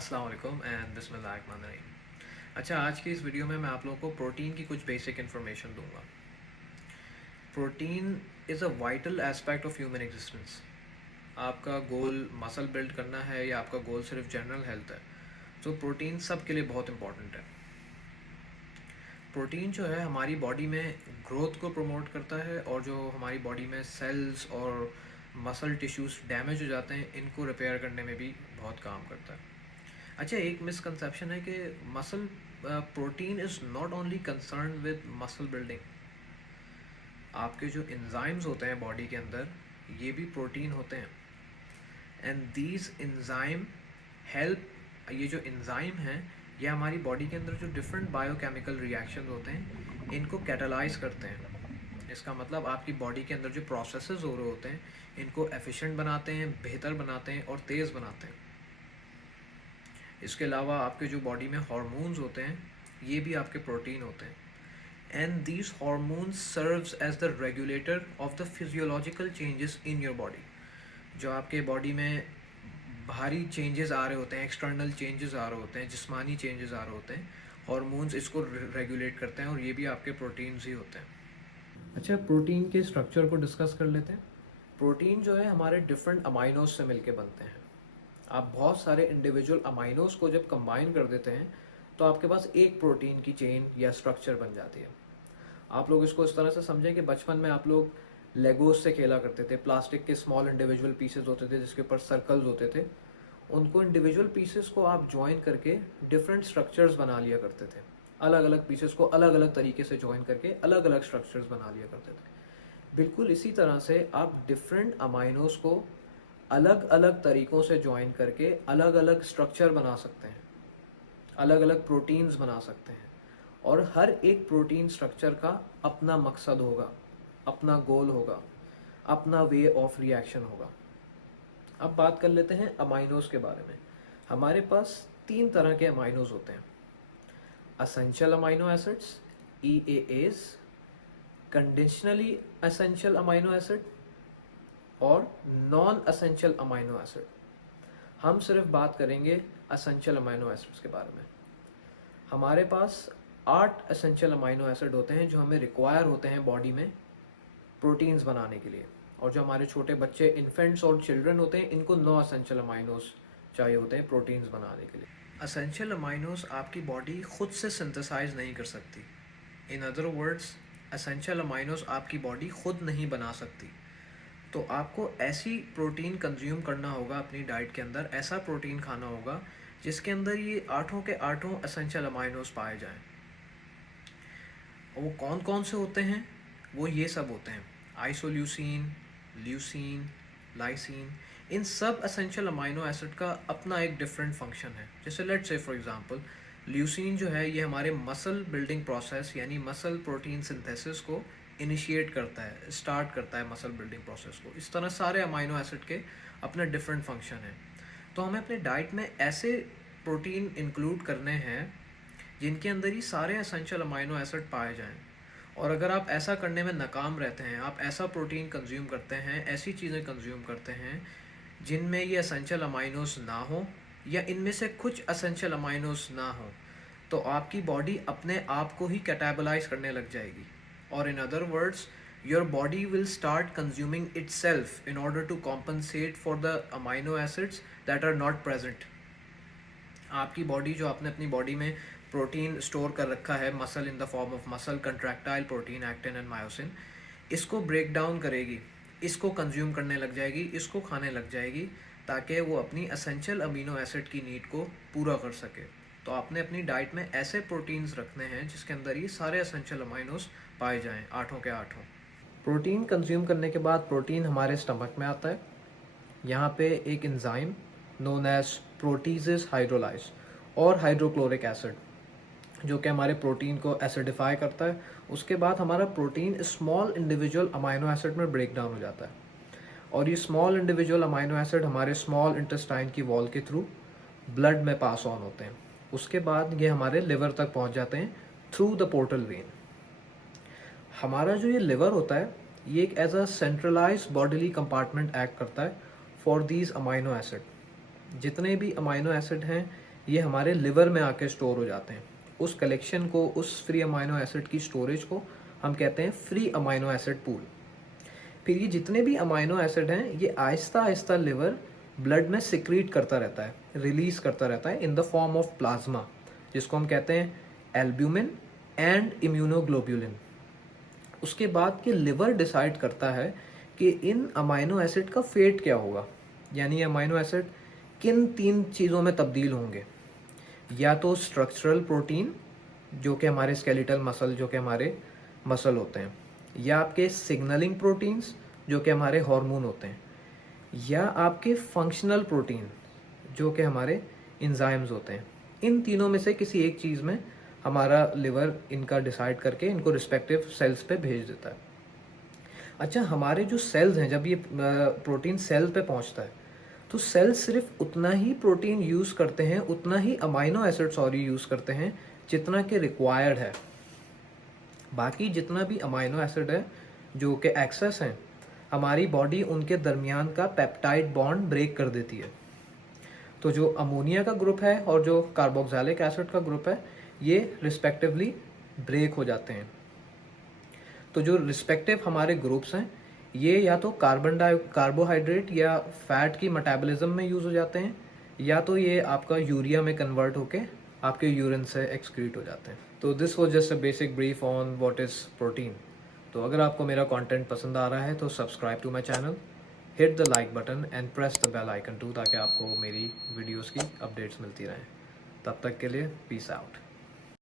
अस्सलाम वालेकुम एंड बिस्मिल्लाहिर्रहमानिर्रहीम। अच्छा, आज की इस वीडियो में मैं आप लोगों को प्रोटीन की कुछ बेसिक इन्फॉर्मेशन दूंगा। Protein is a vital aspect of human existence. आपका गोल मसल बिल्ड करना है या आपका गोल सिर्फ जनरल हेल्थ है, तो प्रोटीन सब के लिए बहुत इंपॉर्टेंट है। प्रोटीन जो है हमारी बॉडी में ग्रोथ को प्रमोट करता है, और जो हमारी बॉडी में सेल्स और मसल टिश्यूज़ डैमेज हो जाते हैं, इनको रिपेयर करने में भी बहुत काम करता है। अच्छा, एक मिसकंसेप्शन है कि muscle protein is not only concern with muscle building. आपके जो एंजाइम्स होते हैं बॉडी के अंदर, ये भी प्रोटीन होते हैं। एंड दीज एंजाइम हेल्प, ये जो एंजाइम हैं ये हमारी बॉडी के अंदर जो डिफरेंट बायोकेमिकल रिएक्शन होते हैं इनको कैटालाइज करते हैं। इसका मतलब आपकी बॉडी के अंदर जो प्रोसेसेस हो रहे होते हैं इनको एफिशिएंट बनाते हैं, बेहतर बनाते हैं और तेज़ बनाते हैं। इसके अलावा आपके जो बॉडी में हार्मोन्स होते हैं ये भी आपके प्रोटीन होते हैं। And these hormones serves as the regulator of the physiological changes in your body. जो आपके बॉडी में भारी चेंजेस आ रहे होते हैं, एक्सटर्नल चेंजेस आ रहे होते हैं, जिस्मानी चेंजेस आ रहे होते हैं, हार्मोन्स इसको रेगुलेट करते हैं, और ये भी आपके प्रोटीन्स ही होते हैं। अच्छा, प्रोटीन के स्ट्रक्चर को डिस्कस कर लेते हैं। प्रोटीन जो है हमारे डिफरेंट अमाइनोज से मिलके बनते हैं। आप बहुत सारे इंडिविजुअल अमाइनोज को जब कंबाइन कर देते हैं तो आपके पास एक प्रोटीन की चेन या स्ट्रक्चर बन जाती है। आप लोग इसको इस तरह से समझें कि बचपन में आप लोग लेगोज से खेला करते थे। प्लास्टिक के स्मॉल इंडिविजुअल पीसेस होते थे जिसके ऊपर सर्कल्स होते थे। उनको इंडिविजुअल पीसेस को आप ज्वाइन करके डिफरेंट स्ट्रक्चर्स बना लिया करते थे। अलग अलग पीसेस को अलग अलग तरीके से ज्वाइन करके अलग अलग स्ट्रक्चर्स बना लिया करते थे। बिल्कुल इसी तरह से आप डिफरेंट अमाइनोज को अलग अलग तरीक़ों से ज्वाइन करके अलग अलग स्ट्रक्चर बना सकते हैं, अलग अलग प्रोटीन्स बना सकते हैं। और हर एक प्रोटीन स्ट्रक्चर का अपना मकसद होगा, अपना गोल होगा, अपना वे ऑफ रिएक्शन होगा। अब बात कर लेते हैं अमाइनोज के बारे में। हमारे पास 3 तरह के अमाइनोज होते हैं: essential amino acids EAAs, conditionally essential amino acid और नॉन एसेंशियल अमाइनो एसिड। हम सिर्फ बात करेंगे एसेंशियल अमाइनो एसिड्स के बारे में। हमारे पास 8 एसेंशियल अमाइनो एसिड होते हैं जो हमें रिक्वायर होते हैं बॉडी में प्रोटीन्स बनाने के लिए, और जो हमारे छोटे बच्चे इन्फेंट्स और चिल्ड्रन होते हैं इनको 9 एसेंशियल अमाइनोस चाहिए होते हैं प्रोटीन्स बनाने के लिए। एसेंशियल अमाइनोस आपकी बॉडी खुद से सिंथेसाइज नहीं कर सकती। इन अदर वर्ड्स, एसेंशियल अमाइनोस आपकी बॉडी खुद नहीं बना सकती। तो आपको ऐसी प्रोटीन कंज्यूम करना होगा अपनी डाइट के अंदर, ऐसा प्रोटीन खाना होगा जिसके अंदर ये 8 के 8 एसेंशियल अमाइनोस पाए जाएं। और वो कौन कौन से होते हैं? वो ये सब होते हैं: आइसोल्यूसिन, ल्यूसिन, लाइसिन। इन सब एसेंशियल अमाइनो एसिड का अपना एक डिफरेंट फंक्शन है। जैसे let's say for example, leucine जो है ये हमारे मसल बिल्डिंग प्रोसेस यानी मसल प्रोटीन सिंथेसिस को इनिशिएट करता है, स्टार्ट करता है मसल बिल्डिंग प्रोसेस को। इस तरह सारे अमाइनो एसिड के अपने डिफरेंट फंक्शन हैं। तो हमें अपने डाइट में ऐसे प्रोटीन इंक्लूड करने हैं जिनके अंदर ही सारे एसेंशियल अमाइनो एसिड पाए जाएं। और अगर आप ऐसा करने में नाकाम रहते हैं, आप ऐसा प्रोटीन कंज्यूम करते हैं, ऐसी चीज़ें कंज्यूम करते हैं जिनमें ये एसेंशियल अमाइनोस ना हो या इनमें से कुछ एसेंशियल अमाइनोस ना हो, तो आपकी बॉडी अपने आप को ही कैटाबलाइज करने लग जाएगी। और in other words, your body will start consuming itself in order to compensate for the amino acids that are not present. आपकी बॉडी जो आपने अपनी बॉडी में प्रोटीन स्टोर कर रखा है, muscle in the form of muscle contractile protein, actin and myosin, इसको break down करेगी, इसको कंज्यूम करने लग जाएगी, इसको खाने लग जाएगी, ताकि वो अपनी एसेंशियल अमीनो एसिड की नीड को पूरा कर सके। तो आपने अपनी डाइट में ऐसे प्रोटीन्स रखने हैं जिसके अंदर ये सारे एसेंशियल अमीनोस पाए जाएं, 8 के 8। प्रोटीन कंज्यूम करने के बाद प्रोटीन हमारे स्टमक में आता है। यहाँ पे एक enzyme known as proteases hydrolyse और हाइड्रोक्लोरिक एसिड जो कि हमारे प्रोटीन को एसिडिफाई करता है। उसके बाद हमारा protein small individual amino acid में ब्रेक डाउन हो जाता है, और ये स्मॉल इंडिविजुअल अमाइनो एसिड हमारे स्मॉल इंटेस्टाइन की वॉल के थ्रू ब्लड में पास ऑन होते हैं। उसके बाद ये हमारे लिवर तक पहुंच जाते हैं थ्रू द पोर्टल वेन। हमारा जो ये लिवर होता है ये एक as a centralise bodily compartment act करता है फॉर दीज अमाइनो एसिड। जितने भी अमाइनो एसिड हैं ये हमारे लिवर में आके स्टोर हो जाते हैं। उस कलेक्शन को, उस फ्री अमाइनो एसिड की स्टोरेज को हम कहते हैं फ्री अमाइनो एसिड पूल। फिर ये जितने भी अमाइनो एसिड हैं ये आहिस्ता आहिस्ता लिवर ब्लड में सिक्रीट करता रहता है, रिलीज करता रहता है in the form of plasma, जिसको हम कहते हैं एल्ब्यूमिन एंड इम्यूनोग्लोब्यूलिन। उसके बाद कि लिवर डिसाइड करता है कि इन अमाइनो एसिड का फेट क्या होगा, यानी अमाइनो एसिड किन 3 चीज़ों में तब्दील होंगे। या तो स्ट्रक्चरल प्रोटीन जो कि हमारे स्केलेटल मसल, जो कि हमारे मसल होते हैं, या आपके सिग्नलिंग प्रोटीन्स जो कि हमारे हार्मोन होते हैं, या आपके फंक्शनल प्रोटीन जो कि हमारे इंजाइम्स होते हैं। इन तीनों में से किसी एक चीज़ में हमारा लिवर इनका डिसाइड करके इनको रिस्पेक्टिव सेल्स पे भेज देता है। अच्छा, हमारे जो सेल्स हैं, जब ये प्रोटीन सेल पे पहुंचता है तो सेल सिर्फ उतना ही प्रोटीन यूज़ करते हैं, उतना ही अमाइनो एसिड यूज़ करते हैं जितना कि रिक्वायर्ड है। बाकी जितना भी अमाइनो एसिड है जो कि एक्सेस हैं, हमारी बॉडी उनके दरमियान का पेप्टाइड बॉन्ड ब्रेक कर देती है। तो जो अमोनिया का ग्रुप है और जो कार्बोक्सिलिक एसिड का ग्रुप है, ये रिस्पेक्टिवली ब्रेक हो जाते हैं। तो जो रिस्पेक्टिव हमारे ग्रुप्स हैं ये या तो कार्बोहाइड्रेट या फैट की मेटाबॉलिज्म में यूज़ हो जाते हैं, या तो ये आपका यूरिया में कन्वर्ट होके आपके यूरिन से एक्सक्रीट हो जाते हैं। तो this was just a basic brief on what is protein. तो अगर आपको मेरा कंटेंट पसंद आ रहा है तो subscribe to my channel, hit the like button and press the bell icon too, ताकि आपको मेरी वीडियोस की अपडेट्स मिलती रहें। तब तक के लिए पीस आउट।